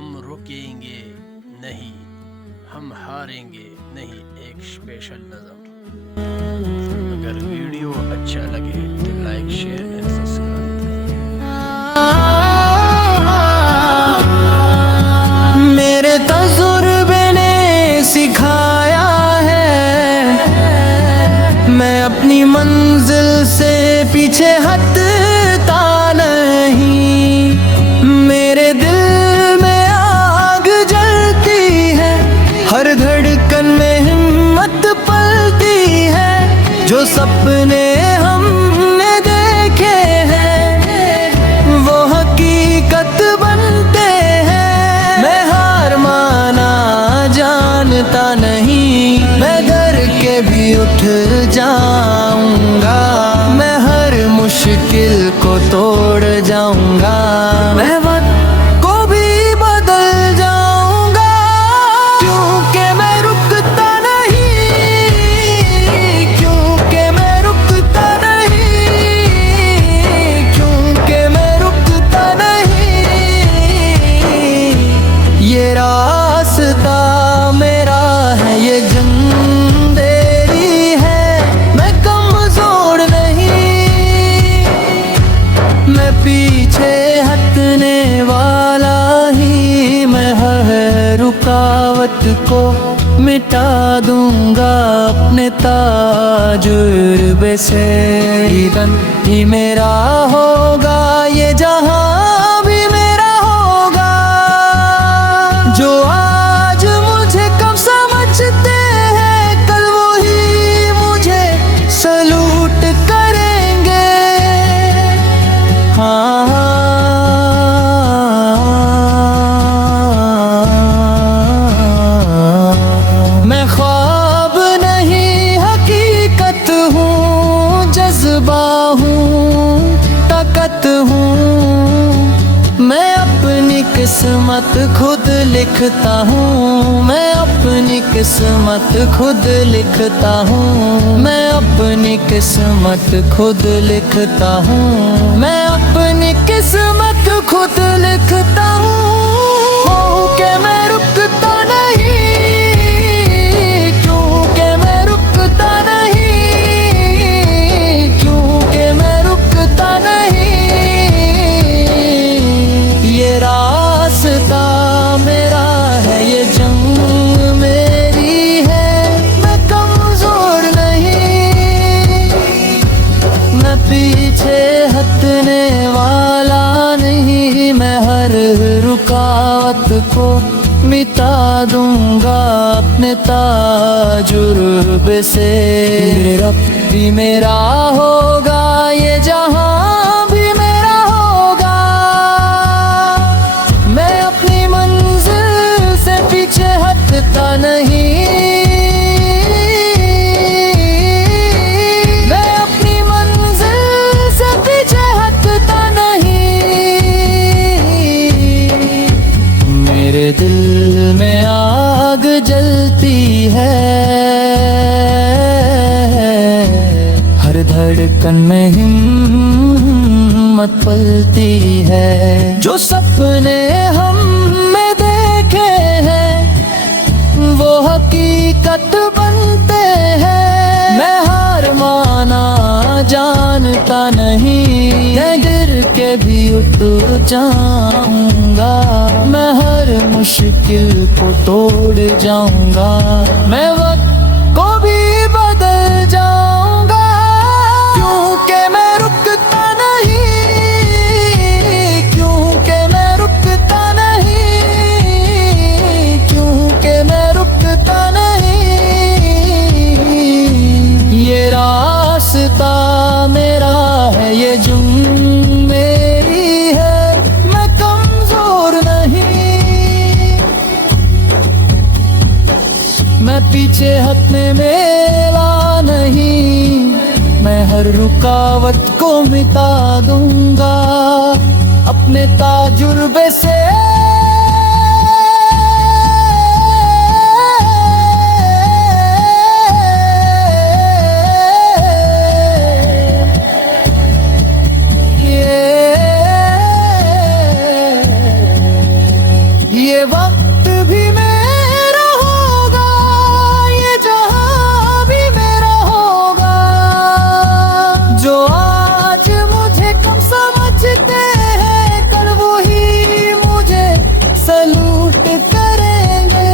हम रुकेंगे नहीं, हम हारेंगे नहीं। एक स्पेशल नज़म। अगर वीडियो अच्छा लगे तो लाइक, शेयर एंड सब्सक्राइब करें। मेरे तजुर्बे ने सिखाया है, मैं अपनी मंजिल से पीछे हटता नहीं। मेरे दिल में आग जलती है, हर धड़कन में हिम्मत पलती है। जो सपने हमने देखे हैं वो हकीकत बनते हैं। मैं हार माना जानता नहीं, मैं डर के भी उठ जाऊंगा। मैं हर मुश्किल को तोड़ जाऊंगा, मैं वक्त को भी बदल जाऊंगा। क्योंकि मैं रुकता नहीं, क्योंकि मैं रुकता नहीं, क्योंकि मैं रुकता नहीं। ये रास्ता मेरा है, ये जंदेरी है, मैं कमजोर नहीं। मैं पीछे हटने वाला ही, मैं हर रुकावट को मिटा दूंगा अपने ताजुर्बे से। ईदन ही मेरा होगा, ये जहां भी मेरा होगा। जो आज मुझे कम समझते हैं, कल वही मुझे सलूट करेंगे। हाँ, मैं ख्वाब नहीं हकीकत हूँ, जज्बा हूँ, ताकत हूँ। मैं अपनी किस्मत खुद लिखता हूँ, मैं अपनी किस्मत खुद लिखता हूँ। मैं अपनी किस्मत खुद लिखता हूँ, मैं अपनी किस्मत खुद लिखता हूँ। कि मैं रुकता नहीं, क्योंकि मैं रुकता नहीं, क्योंकि मैं रुकता नहीं। ये रास्ता मेरा है, ये जंग मेरी है, मैं कमजोर नहीं। मैं पीछे हटने वाला नहीं, मैं हर रुकावट को मिटा दूंगा अपने ताजुर्बे से। मेरा भी मेरा होगा, ये जहां भी मेरा होगा। मैं अपनी मंजिल से पीछे हटता नहीं, मैं अपनी मंजिल से पीछे हटता नहीं। मेरे दिल में आग जलती है, हर धड़कन में हिम्मत पलती है। जो सपने हमने देखे हैं वो हकीकत बनते हैं। मैं हार माना जानता नहीं, मैं गिर के भी उठ जाऊंगा। मैं हर मुश्किल को तोड़ जाऊंगा, मैं वक्त को भी बदल जाऊंगा। क्योंकि मैं रुकता नहीं, क्योंकि मैं रुकता नहीं, क्योंकि मैं रुकता नहीं। ये रास्ता मेरा है, ये जुम्मे मेरी है, मैं कमजोर नहीं। मैं पीछे हटने वाला नहीं, मैं हर रुकावट को मिटा दूंगा अपने ताजुर्बे से। ये ये वक्त भी मेरा होगा, ये जहां भी मेरा होगा। जो आज मुझे कम समझते हैं, कल वही मुझे सलूट करेंगे।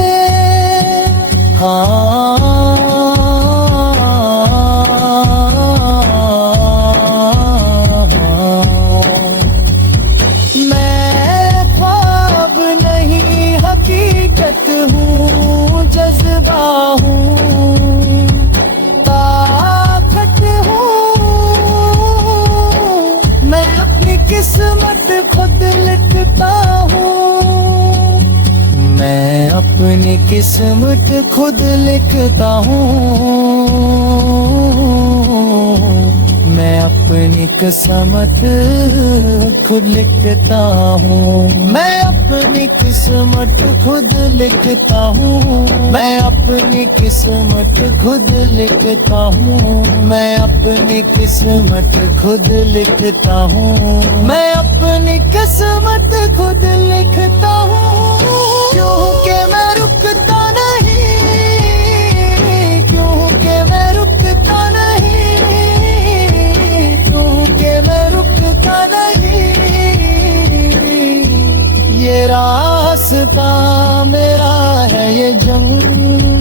मैं ख्वाब नहीं हकीकत हूँ, जज्बा हूँ, ताकत हूँ। मैं अपनी किस्मत खुद लिखता हूँ, मैं अपनी किस्मत खुद लिखता हूँ। मैं अपनी किस्मत खुद लिखता हूँ। मैं अपनी किस्मत खुद लिखता हूँ। मैं अपनी किस्मत खुद लिखता हूँ। मैं अपनी किस्मत खुद लिखता हूँ। मैं अपनी किस्मत खुद लिखता हूँ। क्योंकि मैं रुकता नहीं, क्योंकि मैं रुकता नहीं, क्योंकि मैं रुकता नहीं। ये रास्ता मेरा है, ये जंग